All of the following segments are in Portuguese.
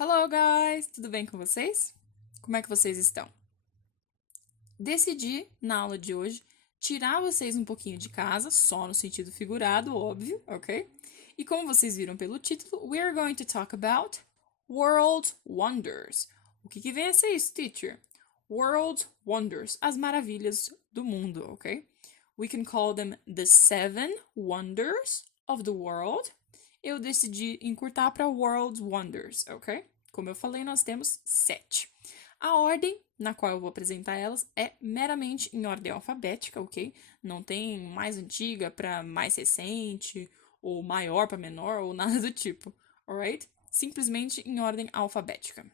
Hello, guys! Tudo bem com vocês? Como é que vocês estão? Decidi, na aula de hoje, tirar vocês um pouquinho de casa, só no sentido figurado, óbvio, ok? E como vocês viram pelo título, we're going to talk about World Wonders. O que vem a ser isso, teacher? World Wonders, as maravilhas do mundo, ok? We can call them the seven wonders of the world. Eu decidi encurtar para World Wonders, ok? Como eu falei, nós temos 7. A ordem na qual eu vou apresentar elas é meramente em ordem alfabética, ok? Não tem mais antiga para mais recente, ou maior para menor, ou nada do tipo, alright? Simplesmente em ordem alfabética.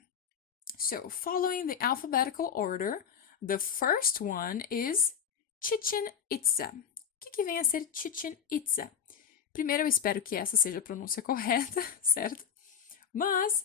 So, following the alphabetical order, the first one is Chichen Itza. O que vem a ser Chichen Itza? Primeiro, eu espero que essa seja a pronúncia correta, certo? Mas,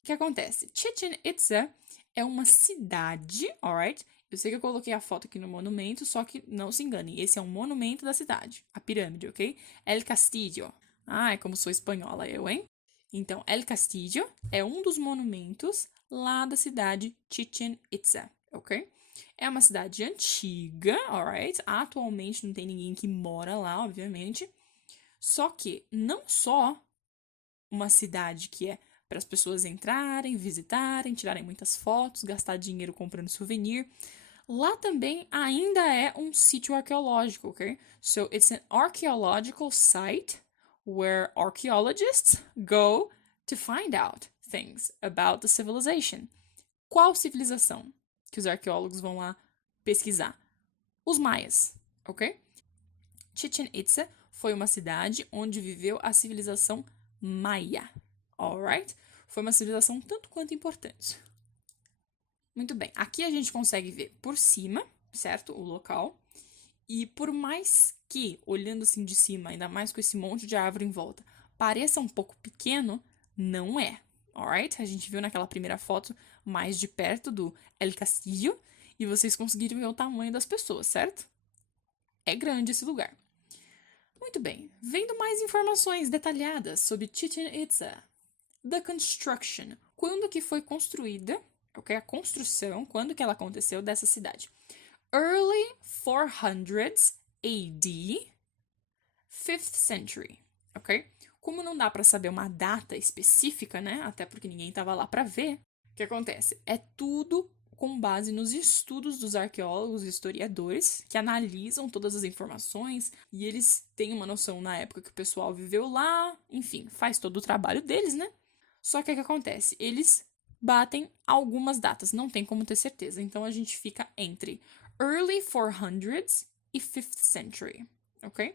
o que acontece? Chichen Itza é uma cidade, alright? Eu sei que eu coloquei a foto aqui no monumento, só que não se enganem, esse é um monumento da cidade, a pirâmide, ok? El Castillo. Ai, como sou espanhola eu, hein? Então, El Castillo é um dos monumentos lá da cidade Chichen Itza, ok? É uma cidade antiga, alright? Atualmente não tem ninguém que mora lá, obviamente. Só que não só uma cidade que é para as pessoas entrarem, visitarem, tirarem muitas fotos, gastar dinheiro comprando souvenir. Lá também ainda é um sítio arqueológico, ok? So it's an archaeological site where archaeologists go to find out things about the civilization. Qual civilização que os arqueólogos vão lá pesquisar? Os maias, ok? Chichen Itza foi uma cidade onde viveu a civilização maia, alright? Foi uma civilização tanto quanto importante. Muito bem, aqui a gente consegue ver por cima, certo? O local. E por mais que, olhando assim de cima, ainda mais com esse monte de árvore em volta, pareça um pouco pequeno, não é, alright? A gente viu naquela primeira foto mais de perto do El Castillo e vocês conseguiram ver o tamanho das pessoas, certo? É grande esse lugar. Muito bem, vendo mais informações detalhadas sobre Chichen Itza. The construction. Quando que foi construída, ok? A construção, quando que ela aconteceu dessa cidade? Early 400s AD, 5th century, ok? Como não dá para saber uma data específica, né? Até porque ninguém estava lá para ver. O que acontece? É tudo com base nos estudos dos arqueólogos e historiadores que analisam todas as informações e eles têm uma noção na época que o pessoal viveu lá, enfim, faz todo o trabalho deles, né? Só que o que acontece? Eles batem algumas datas, não tem como ter certeza. Então a gente fica entre early 400s e 5th century, ok?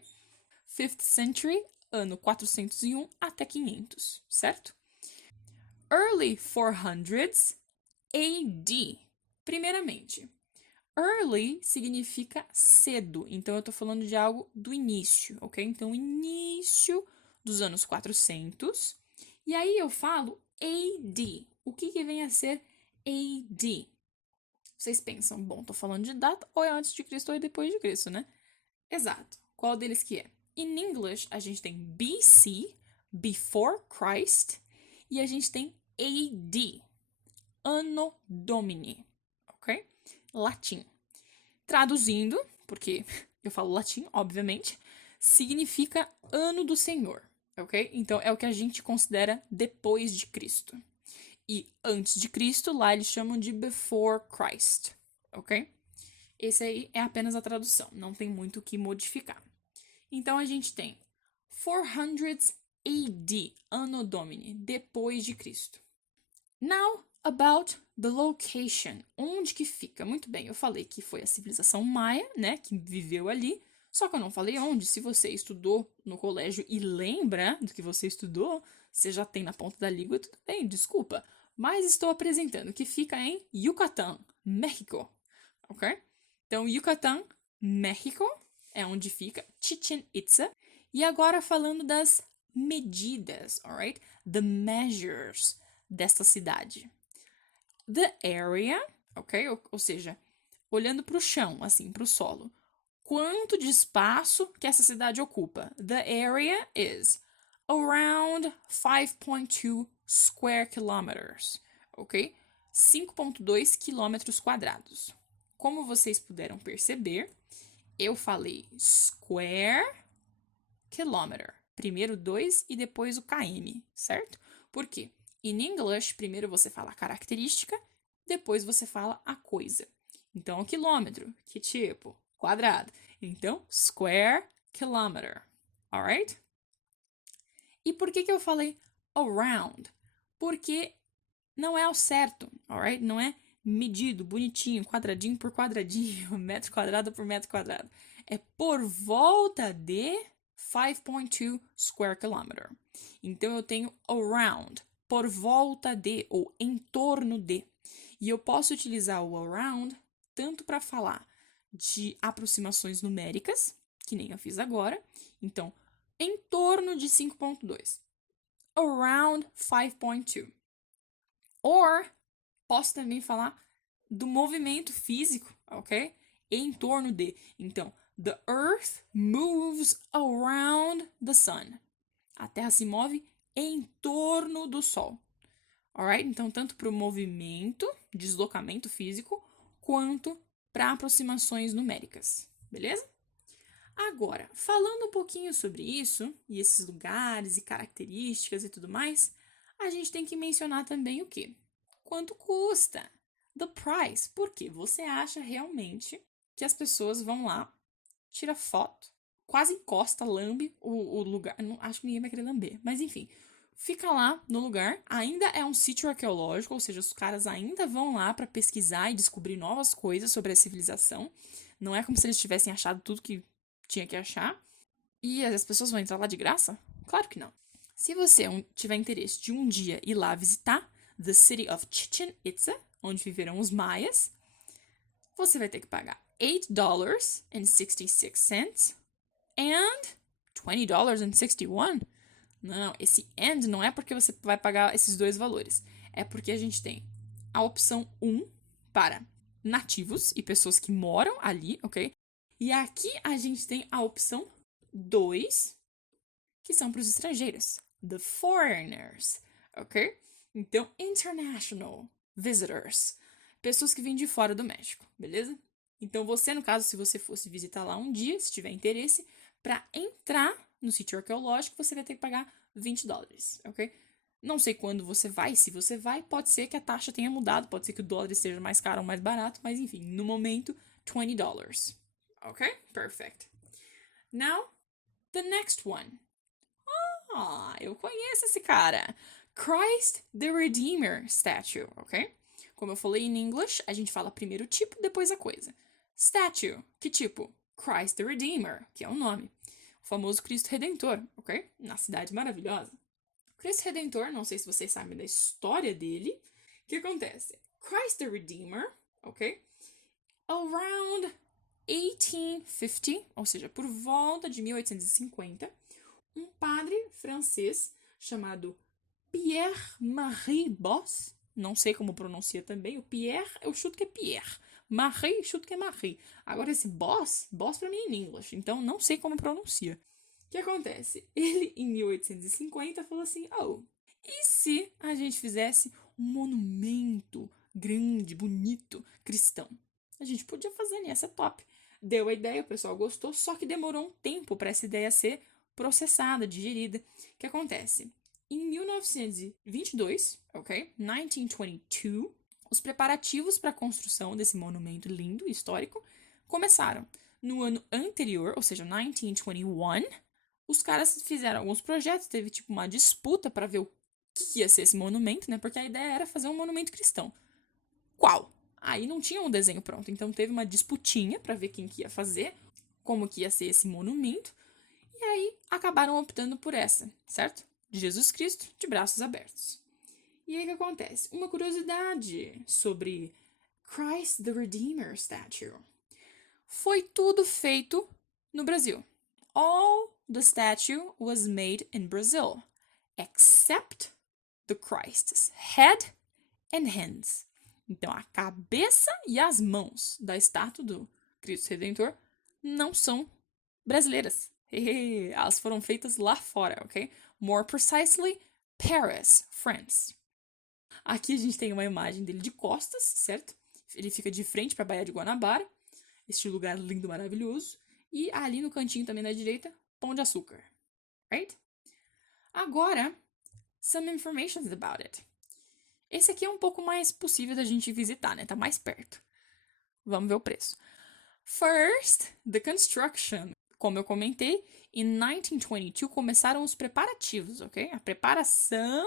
5th century, ano 401 até 500, certo? Early 400s AD. Primeiramente, early significa cedo, então eu tô falando de algo do início, ok? Então, início dos anos 400. E aí eu falo AD. O que vem a ser AD? Vocês pensam, bom, tô falando de data, ou é antes de Cristo ou é depois de Cristo, né? Exato. Qual deles que é? In English, a gente tem BC, Before Christ, e a gente tem AD, Anno Domini, ok? Latim. Traduzindo, porque eu falo latim, obviamente, significa ano do Senhor, ok? Então é o que a gente considera depois de Cristo. E antes de Cristo, lá eles chamam de before Christ, ok? Esse aí é apenas a tradução, não tem muito o que modificar. Então a gente tem 400 AD, Anno Domini, depois de Cristo. Now about the location, onde que fica? Muito bem, eu falei que foi a civilização maia, né, que viveu ali, só que eu não falei onde. Se você estudou no colégio e lembra do que você estudou, você já tem na ponta da língua, tudo bem, desculpa. Mas estou apresentando que fica em Yucatán, México, ok? Então, Yucatán, México, é onde fica Chichen Itza. E agora falando das medidas, alright? The measures desta cidade. The area, ok? Ou seja, olhando para o chão, assim, para o solo. Quanto de espaço que essa cidade ocupa? The area is around 5.2 square kilometers, ok? 5,2 quilômetros quadrados. Como vocês puderam perceber, eu falei square kilometer. Primeiro 2 e depois o km, certo? Por quê? In English, primeiro você fala a característica, depois você fala a coisa. Então, o quilômetro, que tipo? Quadrado. Então, square kilometer. Alright? E por que eu falei around? Porque não é o certo, alright? Não é medido, bonitinho, quadradinho por quadradinho, metro quadrado por metro quadrado. É por volta de 5,2 square kilometer. Então eu tenho around, por volta de ou em torno de. E eu posso utilizar o around tanto para falar de aproximações numéricas, que nem eu fiz agora. Então, em torno de 5,2. Around 5,2. Or, posso também falar do movimento físico, ok? Em torno de. Então, the earth moves around the sun. A Terra se move em torno do Sol. Alright? Então, tanto para o movimento, deslocamento físico, quanto para aproximações numéricas. Beleza? Agora, falando um pouquinho sobre isso, e esses lugares e características e tudo mais, a gente tem que mencionar também o quê? Quanto custa? The price. Por quê? Você acha realmente que as pessoas vão lá, tira foto, quase encosta, lambe o lugar. Não, acho que ninguém vai querer lamber, mas enfim. Fica lá no lugar, ainda é um sítio arqueológico, ou seja, os caras ainda vão lá para pesquisar e descobrir novas coisas sobre a civilização. Não é como se eles tivessem achado tudo que tinha que achar. E as pessoas vão entrar lá de graça? Claro que não. Se você tiver interesse de um dia ir lá visitar the city of Chichen Itza, onde viveram os maias, você vai ter que pagar $8.66 and $20.61. Não, esse and não é porque você vai pagar esses dois valores. É porque a gente tem a opção 1 para nativos e pessoas que moram ali, ok? E aqui a gente tem a opção 2, que são para os estrangeiros, the foreigners, ok? Então, international visitors, pessoas que vêm de fora do México, beleza? Então, você, no caso, se você fosse visitar lá um dia, se tiver interesse, para entrar no sítio arqueológico, você vai ter que pagar $20, ok? Não sei quando você vai, se você vai, pode ser que a taxa tenha mudado, pode ser que o dólar esteja mais caro ou mais barato, mas enfim, no momento, $20. Ok? Perfect. Now, the next one. Eu conheço esse cara. Christ the Redeemer Statue, ok? Como eu falei em English, a gente fala primeiro o tipo, depois a coisa. Statue, que tipo? Christ the Redeemer, que é o nome. O famoso Cristo Redentor, ok? Na Cidade Maravilhosa. Cristo Redentor, não sei se vocês sabem da história dele. O que acontece? Christ the Redeemer, ok? Around 1850, ou seja, por volta de 1850, um padre francês chamado Pierre-Marie Boss, não sei como pronuncia também, o Pierre, eu chuto que é Pierre, Marie, chuto que é Marie. Agora esse Boss pra mim é em inglês, então não sei como pronuncia. O que acontece? Ele, em 1850, falou assim, e se a gente fizesse um monumento grande, bonito, cristão? A gente podia fazer, né? Essa é top. Deu a ideia, o pessoal gostou, só que demorou um tempo para essa ideia ser processada, digerida. O que acontece? Em 1922, ok? 1922, os preparativos para a construção desse monumento lindo, histórico, começaram. No ano anterior, ou seja, 1921, os caras fizeram alguns projetos, teve tipo uma disputa para ver o que ia ser esse monumento, né? Porque a ideia era fazer um monumento cristão. Qual? Aí não tinha um desenho pronto, então teve uma disputinha para ver quem que ia fazer, como que ia ser esse monumento, e aí acabaram optando por essa, certo? De Jesus Cristo de braços abertos. E aí o que acontece? Uma curiosidade sobre Christ the Redeemer Statue. Foi tudo feito no Brasil. All the statue was made in Brazil, except the Christ's head and hands. Então, a cabeça e as mãos da estátua do Cristo Redentor não são brasileiras. Elas foram feitas lá fora, ok? More precisely, Paris, France. Aqui a gente tem uma imagem dele de costas, certo? Ele fica de frente para a Baía de Guanabara, este lugar lindo, maravilhoso. E ali no cantinho também da direita, Pão de Açúcar, right? Agora, some information about it. Esse aqui é um pouco mais possível da gente visitar, né? Tá mais perto. Vamos ver o preço. First, the construction. Como eu comentei, em 1922 começaram os preparativos, ok? A preparação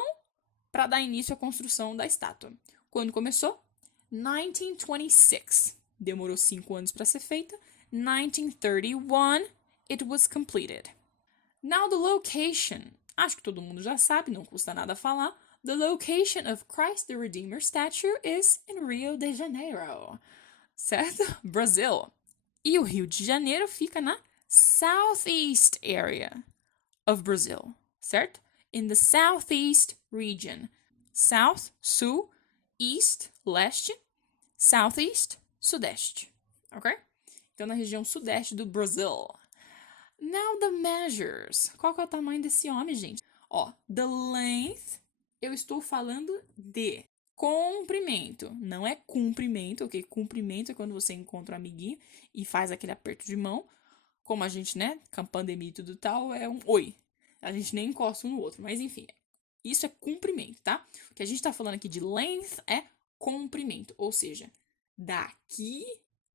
para dar início à construção da estátua. Quando começou? 1926. Demorou 5 anos para ser feita. 1931, it was completed. Now the location. Acho que todo mundo já sabe, não custa nada falar. The location of Christ the Redeemer statue is in Rio de Janeiro. Certo? Brasil. E o Rio de Janeiro fica na southeast area of Brazil, certo? In the southeast region. South, sul, east, leste, southeast, sudeste, ok? Então, na região sudeste do Brasil. Now the measures. Qual que é o tamanho desse homem, gente? Ó, the length, eu estou falando de comprimento, não é comprimento, ok? Comprimento é quando você encontra um amiguinho e faz aquele aperto de mão, como a gente, né, com a pandemia e tudo tal, é um oi. A gente nem encosta um no outro, mas enfim, isso é comprimento, tá? O que a gente tá falando aqui de length é comprimento, ou seja, daqui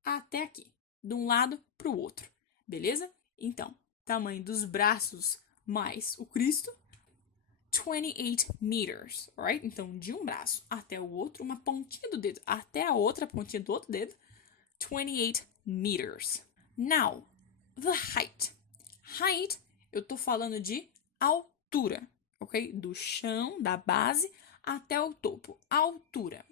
até aqui, de um lado pro outro, beleza? Então, tamanho dos braços mais o Cristo, 28 meters, alright? Então, de um braço até o outro, uma pontinha do dedo até a outra pontinha do outro dedo, 28 meters. Now, the height. Height, eu tô falando de altura, ok? Do chão, da base, até o topo. Altura.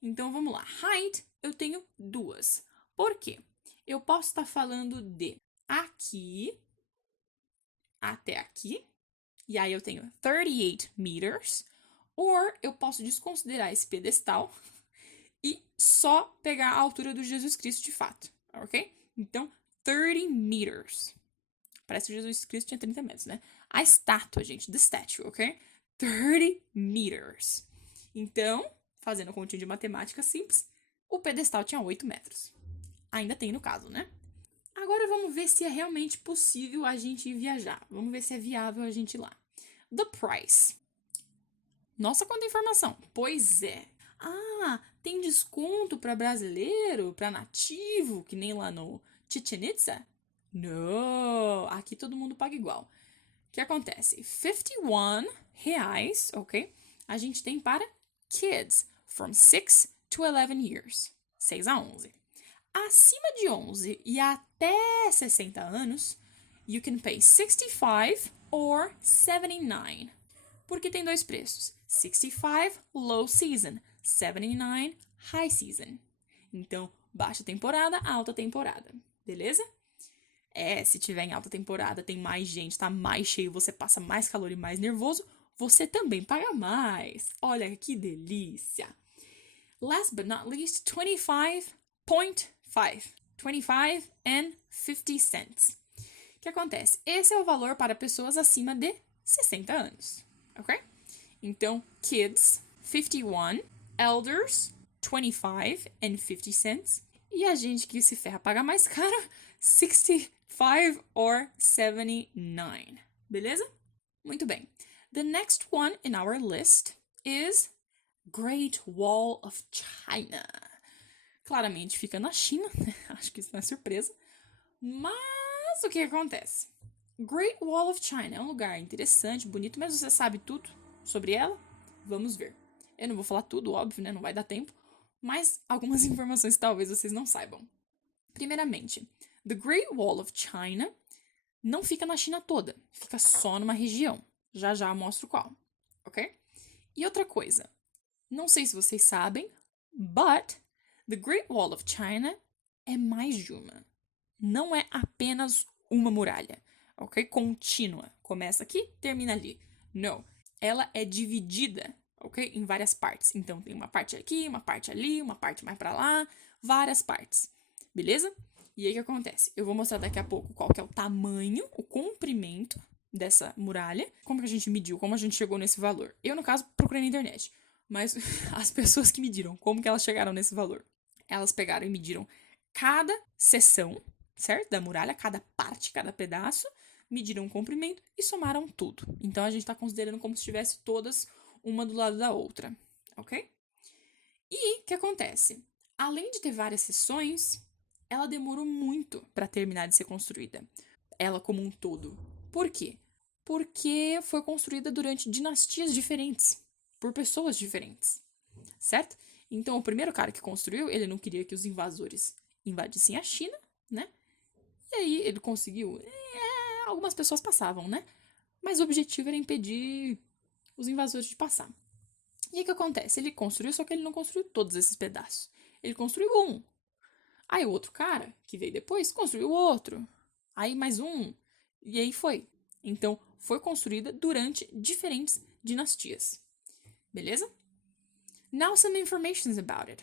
Então, vamos lá. Height, eu tenho duas. Por quê? Eu posso estar falando de aqui até aqui, e aí eu tenho 38 meters, ou eu posso desconsiderar esse pedestal e só pegar a altura do Jesus Cristo de fato, ok? Então, 30 meters. Parece que Jesus Cristo tinha 30 metros, né? A estátua, gente, the statue, ok? 30 meters. Então, fazendo a continha de matemática simples, o pedestal tinha 8 metros. Ainda tem no caso, né? Agora vamos ver se é realmente possível a gente viajar. Vamos ver se é viável a gente ir lá. The price. Nossa, quanta informação. Pois é. Ah, tem desconto para brasileiro, para nativo, que nem lá no Chichen Itza? Não, aqui todo mundo paga igual. O que acontece? 51 reais, ok? A gente tem para kids from 6 to 11 years. 6 a 11. Acima de 11 e até 60 anos, you can pay 65 or 79. Porque tem dois preços. 65, low season. 79, high season. Então, baixa temporada, alta temporada. Beleza? Se tiver em alta temporada, tem mais gente, tá mais cheio, você passa mais calor e mais nervoso, você também paga mais. Olha que delícia. Last but not least, 25.5. 25 and 50 cents. O que acontece? Esse é o valor para pessoas acima de 60 anos, ok? Então, kids, 51, elders, 25 and 50 cents, e a gente que se ferra paga mais caro, 65 or 79, beleza? Muito bem. The next one in our list is Great Wall of China. Claramente fica na China, acho que isso não é surpresa. Mas o que acontece? Great Wall of China é um lugar interessante, bonito, mas você sabe tudo sobre ela? Vamos ver. Eu não vou falar tudo, óbvio, né? Não vai dar tempo. Mas algumas informações talvez vocês não saibam. Primeiramente, The Great Wall of China não fica na China toda, fica só numa região. Já já mostro qual, ok? E outra coisa, não sei se vocês sabem, but The Great Wall of China é mais de uma. Não é apenas uma muralha, ok? Contínua. Começa aqui, termina ali. Não. Ela é dividida, ok? Em várias partes. Então, tem uma parte aqui, uma parte ali, uma parte mais pra lá, várias partes. Beleza? E aí, o que acontece? Eu vou mostrar daqui a pouco qual que é o tamanho, o comprimento, dessa muralha. Como que a gente mediu? Como a gente chegou nesse valor? Eu, no caso, procurei na internet. Mas as pessoas que mediram, como que elas chegaram nesse valor? Elas pegaram e mediram cada seção, certo? Da muralha, cada parte, cada pedaço, mediram o comprimento e somaram tudo. Então a gente está considerando como se estivesse todas uma do lado da outra, ok? E o que acontece? Além de ter várias seções, ela demorou muito para terminar de ser construída. Ela como um todo. Por quê? Porque foi construída durante dinastias diferentes, por pessoas diferentes, certo? Então, o primeiro cara que construiu, ele não queria que os invasores invadissem a China, né? E aí ele conseguiu. Algumas pessoas passavam, né? Mas o objetivo era impedir os invasores de passar. E o que acontece? Ele construiu, só que ele não construiu todos esses pedaços. Ele construiu um. Aí o outro cara, que veio depois, construiu outro. Aí mais um. E aí foi. Então, foi construída durante diferentes dinastias. Beleza? Now some information about it.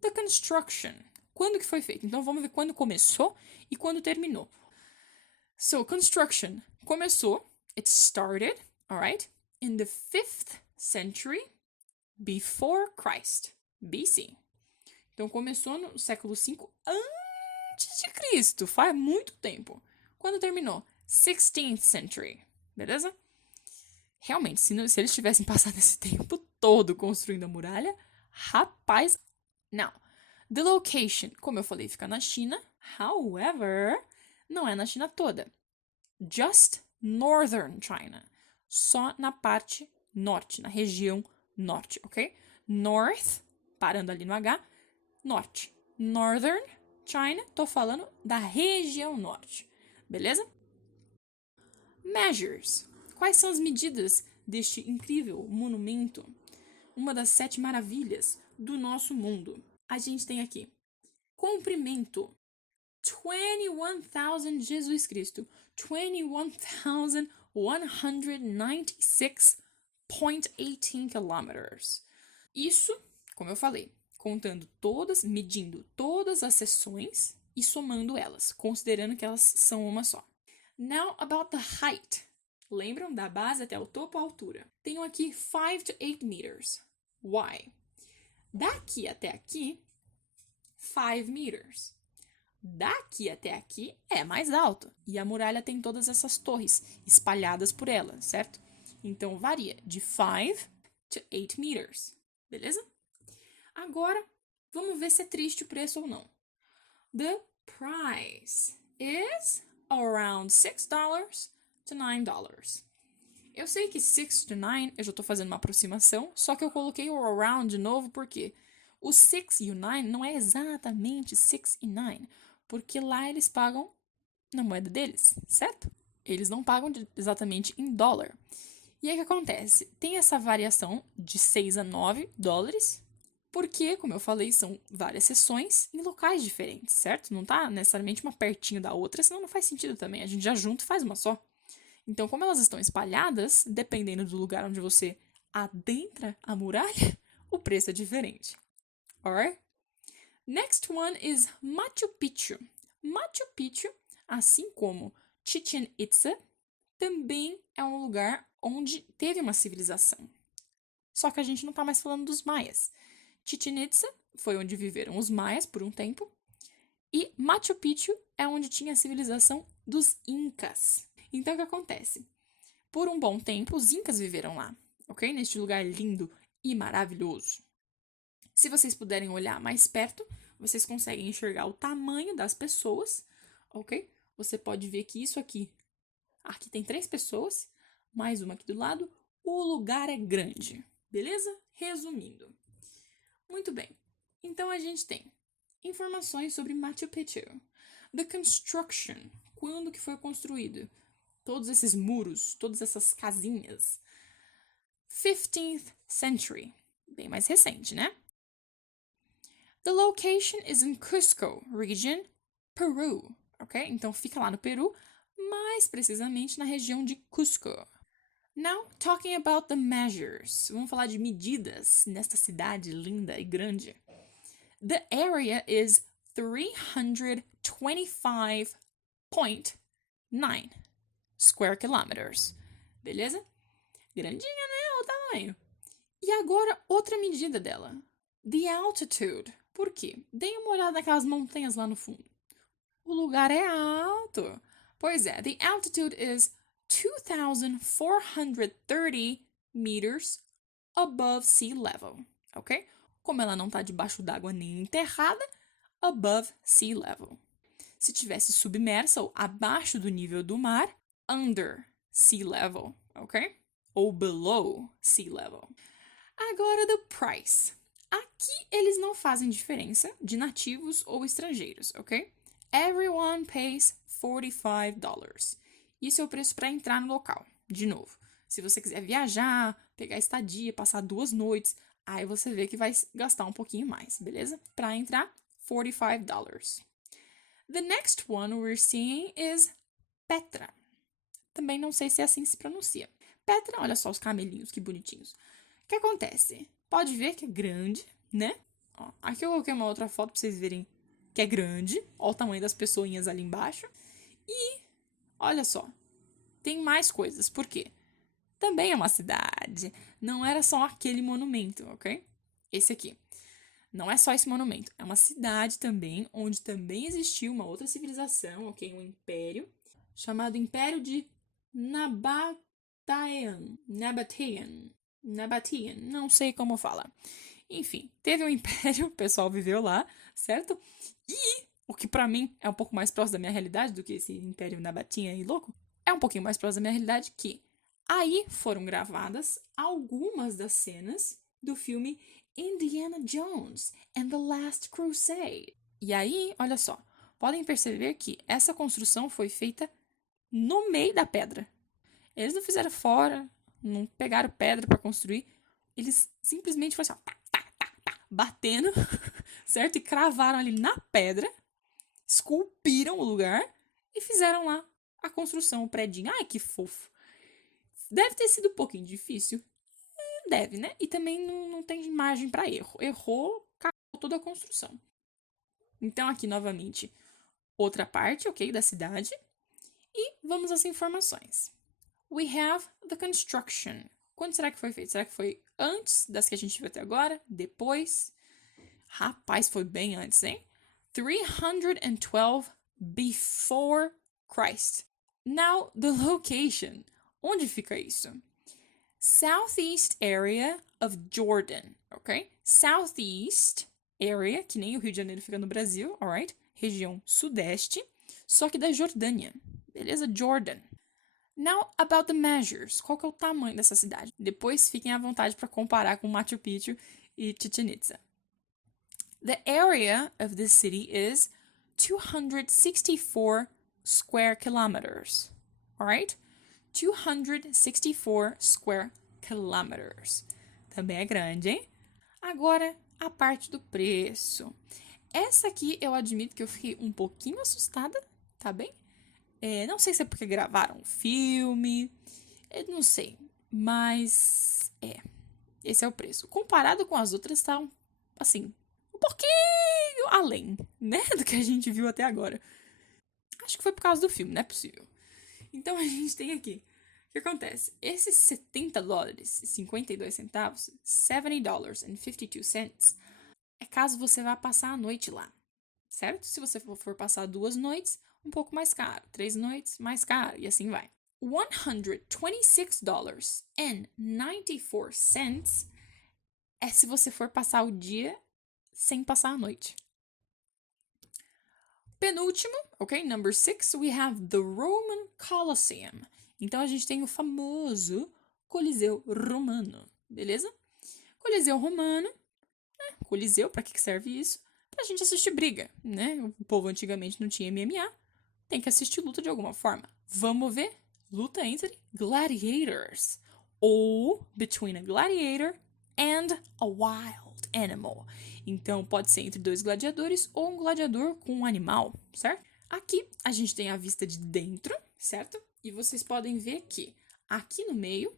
The construction. Quando que foi feito? Então, vamos ver quando começou e quando terminou. So, construction começou, it started, alright, in the 5th century before Christ, BC. Então, começou no século V antes de Cristo, faz muito tempo. Quando terminou? 16th century, beleza? Realmente, se eles tivessem passado esse tempo todo construindo a muralha, rapaz, não. The location, como eu falei, fica na China. However, não é na China toda. Just northern China. Só na parte norte, na região norte, ok? North, parando ali no H, norte. Northern China, tô falando da região norte. Beleza? Measures. Quais são as medidas deste incrível monumento? Uma das 7 maravilhas do nosso mundo. A gente tem aqui comprimento 21,000 Jesus Cristo, 21,196,18 kilometers. Isso, como eu falei, contando todas, medindo todas as seções e somando elas, considerando que elas são uma só. Now about the height. Lembram da base até o topo, a altura? Tenho aqui 5 to 8 meters. Why? Daqui até aqui, 5 meters. Daqui até aqui é mais alto. E a muralha tem todas essas torres espalhadas por ela, certo? Então varia de 5 to 8 meters. Beleza? Agora, vamos ver se é triste o preço ou não. The price is around $6 to $9. Eu sei que 6 to 9, eu já tô fazendo uma aproximação, só que eu coloquei o around de novo porque o 6 e o 9 não é exatamente 6 e 9, porque lá eles pagam na moeda deles, certo? Eles não pagam exatamente em dólar. E aí o que acontece? Tem essa variação de 6 a 9 dólares, porque, como eu falei, são várias seções em locais diferentes, certo? Não tá necessariamente uma pertinho da outra, senão não faz sentido também. A gente já junta e faz uma só. Então, como elas estão espalhadas, dependendo do lugar onde você adentra a muralha, o preço é diferente. Alright? Next one is Machu Picchu. Machu Picchu, assim como Chichen Itza, também é um lugar onde teve uma civilização. Só que a gente não está mais falando dos maias. Chichen Itza foi onde viveram os maias por um tempo. E Machu Picchu é onde tinha a civilização dos incas. Então, o que acontece? Por um bom tempo, os incas viveram lá, ok? Neste lugar lindo e maravilhoso. Se vocês puderem olhar mais perto, vocês conseguem enxergar o tamanho das pessoas, ok? Você pode ver que isso aqui tem 3 pessoas, mais uma aqui do lado. O lugar é grande, beleza? Resumindo. Muito bem. Então, a gente tem informações sobre Machu Picchu. The construction. Quando que foi construído? Todos esses muros, todas essas casinhas. 15th century. Bem mais recente, né? The location is in Cusco region, Peru. Ok? Então fica lá no Peru, mais precisamente na região de Cusco. Now, talking about the measures. Vamos falar de medidas nesta cidade linda e grande. The area is 325.9. square kilometers. Beleza? Grandinha, né? O tamanho. E agora, outra medida dela. The altitude. Por quê? Deem uma olhada naquelas montanhas lá no fundo. O lugar é alto. Pois é, the altitude is 2,430 meters above sea level, ok? Como ela não está debaixo d'água nem enterrada, above sea level. Se tivesse submersa ou abaixo do nível do mar, under sea level, ok? Ou below sea level. Agora, the price. Aqui eles não fazem diferença de nativos ou estrangeiros, ok? Everyone pays $45. Isso é o preço para entrar no local. De novo, se você quiser viajar, pegar estadia, passar 2 noites, aí você vê que vai gastar um pouquinho mais, beleza? Para entrar, $45. The next one we're seeing is Petra. Também não sei se é assim que se pronuncia. Petra, olha só os camelinhos, que bonitinhos. O que acontece? Pode ver que é grande, né? Ó, aqui eu coloquei uma outra foto para vocês verem que é grande. Olha o tamanho das pessoinhas ali embaixo. E, olha só, tem mais coisas. Por quê? Também é uma cidade. Não era só aquele monumento, ok? Esse aqui. Não é só esse monumento. É uma cidade também, onde também existiu uma outra civilização, ok? Um império, chamado Império de Nabatean. Nabatean. Não sei como fala. Enfim, teve um império, o pessoal viveu lá, certo? E o que pra mim é um pouco mais próximo da minha realidade do que esse império nabatinha e louco, é um pouquinho mais próximo da minha realidade que aí foram gravadas algumas das cenas do filme Indiana Jones and the Last Crusade. E aí, olha só, podem perceber que essa construção foi feita no meio da pedra. Eles não fizeram fora, não pegaram pedra para construir, eles simplesmente foram assim, ó, batendo, certo? E cravaram ali na pedra, esculpiram o lugar e fizeram lá a construção, o predinho. Ai, que fofo. Deve ter sido um pouquinho difícil. Deve, né? E também não tem margem para erro. Errou, cagou toda a construção. Então, aqui novamente, outra parte, ok, da cidade. E vamos às informações. We have the construction. Quando será que foi feito? Será que foi antes das que a gente viu até agora? Depois? Rapaz, foi bem antes, hein? 312 before Christ. Now, the location. Onde fica isso? Southeast area of Jordan, ok? Southeast area, que nem o Rio de Janeiro fica no Brasil, alright? Região sudeste, só que da Jordânia, beleza? Jordan. Now, about the measures. Qual que é o tamanho dessa cidade? Depois fiquem à vontade para comparar com Machu Picchu e Chichen Itza. The area of this city is 264 square kilometers. Alright? 264 square kilometers. Também é grande, hein? Agora, a parte do preço. Essa aqui eu admito que eu fiquei um pouquinho assustada, tá bem? Não sei se é porque gravaram o filme, não sei, mas esse é o preço. Comparado com as outras, tá assim, um pouquinho além, né, do que a gente viu até agora. Acho que foi por causa do filme, não é possível. Então a gente tem aqui, o que acontece? Esses $70 e 52 centavos, $70.52, é caso você vá passar a noite lá, certo? Se você for passar 2 noites, um pouco mais caro. 3 noites, mais caro. E assim vai. $126.94 é se você for passar o dia sem passar a noite. Penúltimo, ok? Number 6, we have the Roman Colosseum. Então a gente tem o famoso Coliseu Romano, beleza? Coliseu Romano, Coliseu, pra que serve isso? Pra gente assistir briga, né? O povo antigamente não tinha MMA, tem que assistir luta de alguma forma. Vamos ver? Luta entre gladiators. Ou between a gladiator and a wild animal. Então, pode ser entre 2 gladiadores ou um gladiador com um animal, certo? Aqui, a gente tem a vista de dentro, certo? E vocês podem ver que aqui no meio,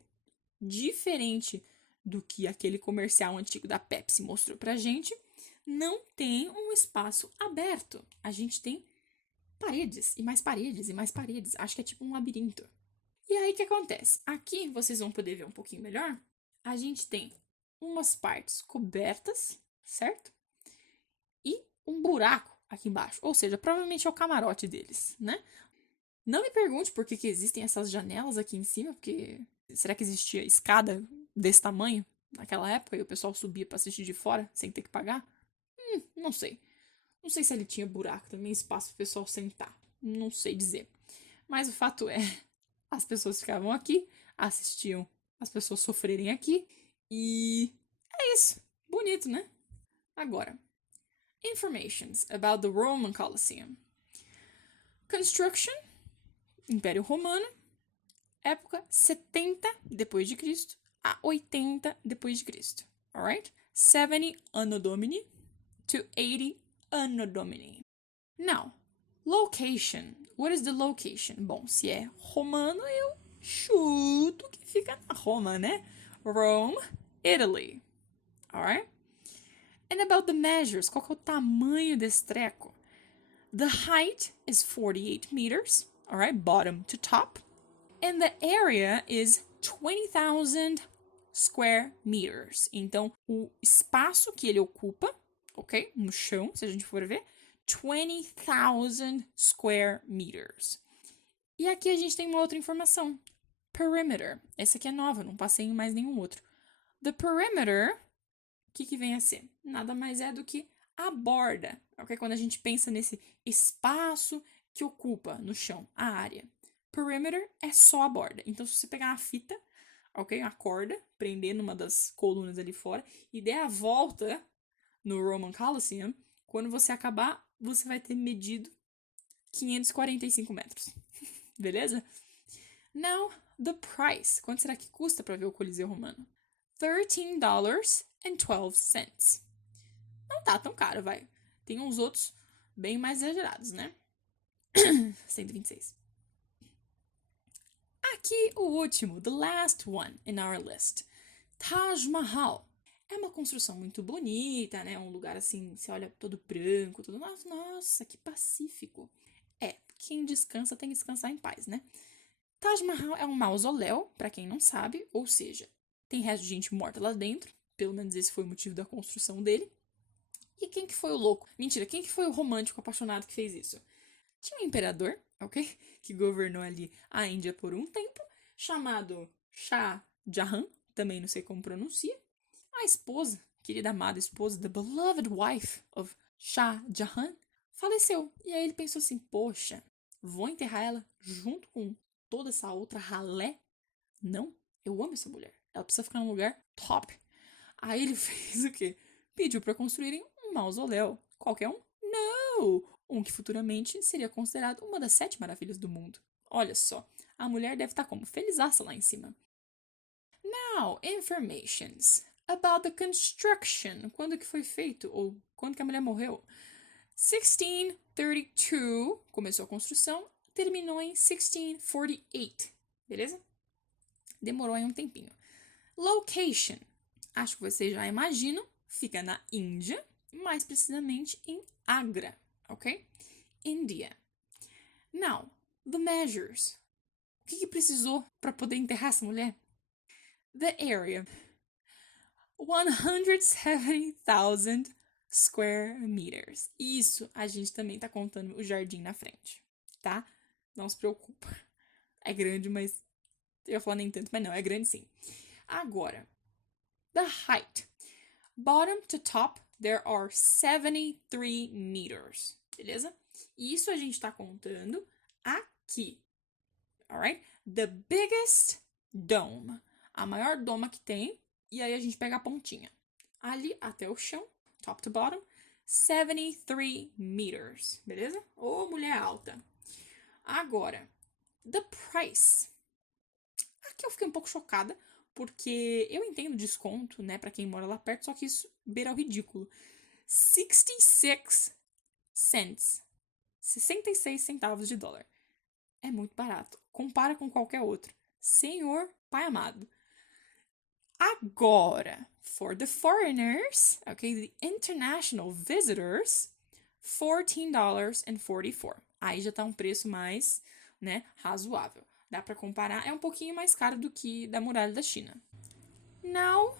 diferente do que aquele comercial antigo da Pepsi mostrou pra gente, não tem um espaço aberto. A gente tem paredes e mais paredes e mais paredes. Acho que é tipo um labirinto, E aí, o que acontece? Aqui, vocês vão poder ver um pouquinho melhor. A gente tem umas partes cobertas, certo? E um buraco aqui embaixo. Ou seja, provavelmente é o camarote deles, né? Não me pergunte por que existem essas janelas aqui em cima, porque será que existia escada desse tamanho naquela época e o pessoal subia para assistir de fora sem ter que pagar? Não sei. Não sei se ele tinha buraco também, espaço para o pessoal sentar. Não sei dizer. Mas o fato é, as pessoas ficavam aqui, assistiam as pessoas sofrerem aqui e é isso. Bonito, né? Agora, informations about the Roman Colosseum. Construction, Império Romano, época 70 depois de Cristo a 80 depois de Cristo. Alright? 70 Anno Domini to 80 Anno Domini. Now, location. What is the location? Bom, se é romano, eu chuto que fica na Roma, né? Rome, Italy. Alright? And about the measures, qual que é o tamanho desse treco? The height is 48 meters, alright, bottom to top. And the area is 20,000 square meters. Então, o espaço que ele ocupa, ok? No chão, se a gente for ver, 20,000 square meters. E aqui a gente tem uma outra informação. Perimeter. Essa aqui é nova, não passei em mais nenhum outro. The perimeter, o que vem a ser? Nada mais é do que a borda, ok? Quando a gente pensa nesse espaço que ocupa no chão, a área. Perimeter é só a borda. Então, se você pegar uma fita, ok? Uma corda, prender numa das colunas ali fora e der a volta no Roman Colosseum, quando você acabar, você vai ter medido 545 metros. Beleza? Now, the price. Quanto será que custa para ver o Coliseu Romano? $13.12. Não tá tão caro, vai. Tem uns outros bem mais exagerados, né? 126. Aqui o último, the last one in our list. Taj Mahal. É uma construção muito bonita, né? Um lugar assim, você olha todo branco, tudo. Nossa, que pacífico. É, quem descansa tem que descansar em paz, né? Taj Mahal é um mausoléu, para quem não sabe, ou seja, tem resto de gente morta lá dentro. Pelo menos esse foi o motivo da construção dele. E quem que foi o louco? Mentira, quem que foi o romântico apaixonado que fez isso? Tinha um imperador, ok? Que governou ali a Índia por um tempo, chamado Shah Jahan, também não sei como pronuncia. A esposa, querida amada esposa, the beloved wife of Shah Jahan, faleceu. E aí ele pensou assim, poxa, vou enterrar ela junto com toda essa outra ralé? Não, eu amo essa mulher. Ela precisa ficar num lugar top. Aí ele fez o quê? Pediu para construírem um mausoléu. Qualquer um? Não! Um que futuramente seria considerado uma das 7 maravilhas do mundo. Olha só, a mulher deve estar como? Felizaça lá em cima. Now, informations about the construction. Quando que foi feito? Ou quando que a mulher morreu? 1632 começou a construção, terminou em 1648. Beleza? Demorou aí um tempinho. Location. Acho que vocês já imaginam. Fica na Índia, mais precisamente em Agra, ok? India. Now, the measures. O que precisou para poder enterrar essa mulher? The area. 170,000 square meters. Isso a gente também tá contando o jardim na frente, tá? Não se preocupa. É grande, mas eu ia falar nem tanto, mas não, é grande sim. Agora, the height. Bottom to top, there are 73 meters. Beleza? E isso a gente tá contando aqui. Alright? The biggest dome. A maior doma que tem. E aí a gente pega a pontinha. Ali até o chão, top to bottom, 73 meters. Beleza? Ô, mulher alta. Agora, the price. Aqui eu fiquei um pouco chocada, porque eu entendo desconto, né, pra quem mora lá perto, só que isso beira o ridículo. 66 cents. 66 centavos de dólar. É muito barato. Compara com qualquer outro. Senhor Pai amado. Agora, for the foreigners, okay, the international visitors, $14.44. Aí já tá um preço mais, né, razoável. Dá pra comparar, é um pouquinho mais caro do que da muralha da China. Now,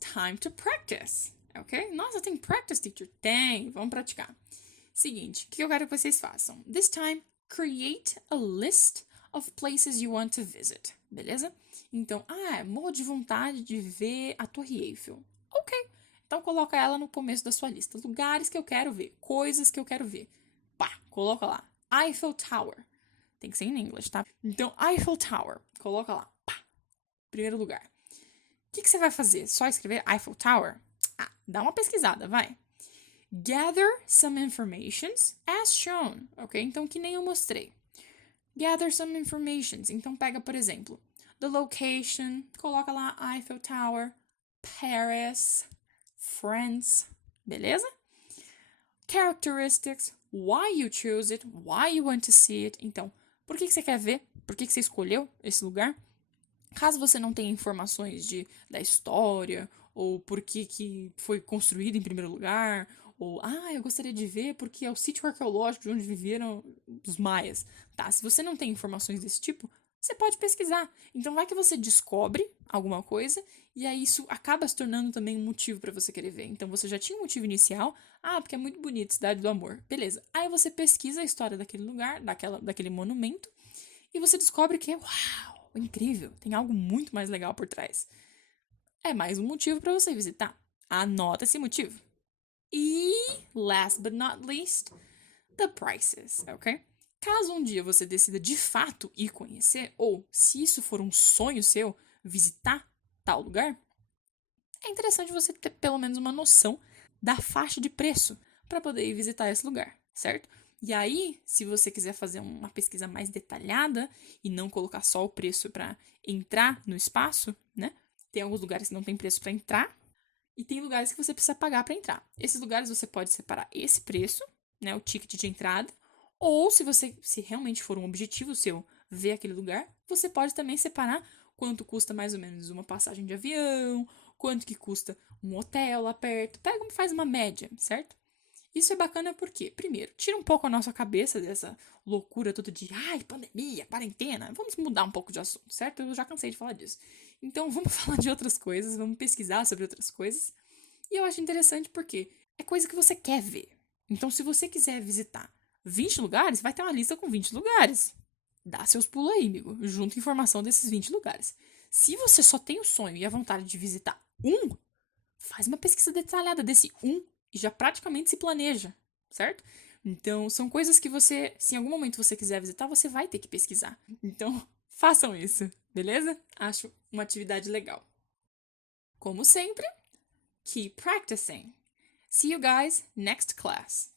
time to practice, ok? Nossa, tem practice, teacher? Tem, vamos praticar. Seguinte, o que eu quero que vocês façam? This time, create a list of places you want to visit, beleza? Então, morro de vontade de ver a Torre Eiffel. Ok, então coloca ela no começo da sua lista. Lugares que eu quero ver, coisas que eu quero ver. Pá, coloca lá. Eiffel Tower. Tem que ser em inglês, tá? Então, Eiffel Tower. Coloca lá. Pá. Primeiro lugar. O que você vai fazer? Só escrever Eiffel Tower? Dá uma pesquisada, vai. Gather some informations as shown, ok? Então, que nem eu mostrei. Gather some informations. Então, pega, por exemplo, the location, coloca lá Eiffel Tower, Paris, France, beleza? Characteristics, why you choose it, why you want to see it. Então, por que você quer ver? Por que você escolheu esse lugar? Caso você não tenha informações da história, ou por que foi construído em primeiro lugar, ou, eu gostaria de ver porque é o sítio arqueológico de onde viveram os maias. Tá, se você não tem informações desse tipo, você pode pesquisar. Então vai que você descobre alguma coisa e aí isso acaba se tornando também um motivo para você querer ver. Então você já tinha um motivo inicial, porque é muito bonito, Cidade do Amor. Beleza. Aí você pesquisa a história daquele lugar, daquele monumento, e você descobre que, uau, incrível, tem algo muito mais legal por trás. É mais um motivo para você visitar. Anota esse motivo. E, last but not least, the prices, ok? Caso um dia você decida de fato ir conhecer, ou se isso for um sonho seu, visitar tal lugar, é interessante você ter pelo menos uma noção da faixa de preço para poder ir visitar esse lugar, certo? E aí, se você quiser fazer uma pesquisa mais detalhada e não colocar só o preço para entrar no espaço, né? Tem alguns lugares que não tem preço para entrar e tem lugares que você precisa pagar para entrar. Esses lugares você pode separar esse preço, né, o ticket de entrada, ou se realmente for um objetivo seu ver aquele lugar, você pode também separar quanto custa mais ou menos uma passagem de avião, quanto que custa um hotel lá perto. Pega e faz uma média, certo? Isso é bacana porque, primeiro, tira um pouco a nossa cabeça dessa loucura toda de pandemia, quarentena. Vamos mudar um pouco de assunto, certo? Eu já cansei de falar disso. Então, vamos falar de outras coisas, vamos pesquisar sobre outras coisas. E eu acho interessante porque é coisa que você quer ver. Então, se você quiser visitar 20 lugares, vai ter uma lista com 20 lugares. Dá seus pulos aí, amigo. Junta informação desses 20 lugares. Se você só tem o sonho e a vontade de visitar um, faz uma pesquisa detalhada desse um e já praticamente se planeja, certo? Então, são coisas que você, se em algum momento você quiser visitar, você vai ter que pesquisar. Então, façam isso, beleza? Acho uma atividade legal. Como sempre, keep practicing. See you guys next class.